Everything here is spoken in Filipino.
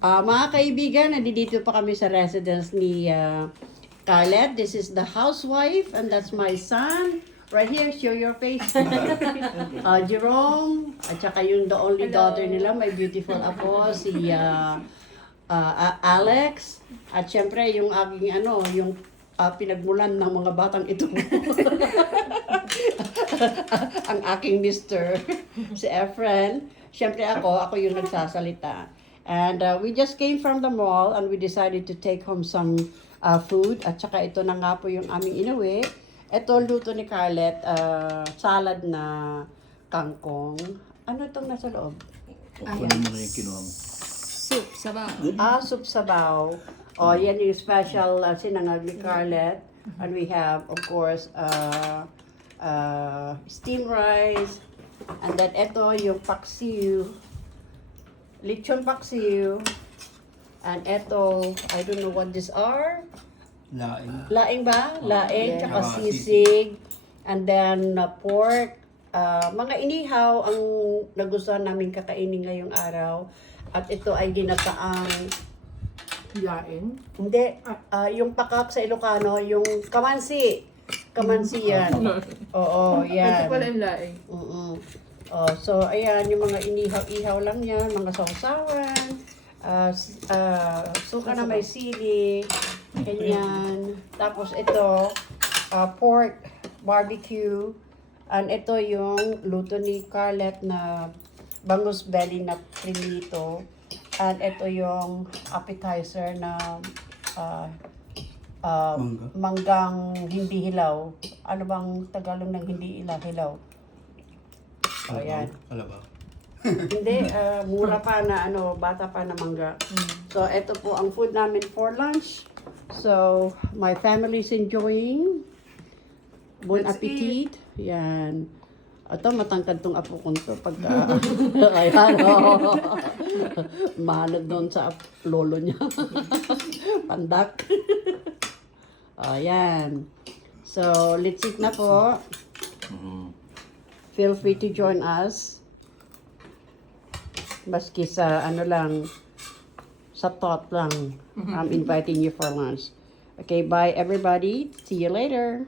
Mga kaibigan, nandito pa kami sa residence ni Carlet. This is the housewife and that's my son. Right here, show your face. Jerome, at saka yung the only daughter nila, my beautiful apo, si Alex. At syempre, yung aking yung pinagmulan ng mga batang ito. Ang aking mister, si Efren. Syempre ako yung nagsasalita. And we just came from the mall and we decided to take home some food. At saka ito na nga po yung aming inuwi. Ito luto ni Carlet, salad na kangkong. Ano itong nasa loob? Kunin mo na yung kinuha mo. Soup, sabaw. Soup sabaw. Yan yung special sinangag ni Carlet. And we have, of course, steamed rice. And then ito yung paksiw. Lechon paksiw. And ito, I don't know what these are. Laing. Laing ba? Laing, Yeah. tsaka sisig. And then pork. Mga inihaw ang nagustuhan namin kakainin ngayong araw. At ito ay ginataang Laing. hindi, yung pakak sa Ilocano, yung kamansi. Kamansi yan. Oo, yan. Ito pala yung laing. So, ayan, yung mga inihaw-ihaw lang yan, mga sausawan, suka na may sili, ganyan. Tapos ito, pork, barbecue, and ito yung luto ni Carlet na bangus belly na prinito. And ito yung appetizer na manggang hindi hilaw. Ano bang Tagalog ng hindi hilaw? Ayan. Kalabaw. Hindi, mura pa na bata pa na mangga. So, ito po ang food namin for lunch. So, my family is enjoying. Bon appetit. Yan. Ito, matangkad tong apo ko to. Pagka, ayan, mahanag doon sa lolo niya. Pandak. Ayan. So, let's eat na po. Feel free to join us. Maski sa sa thought lang. I'm inviting you for lunch. Okay, bye everybody. See you later.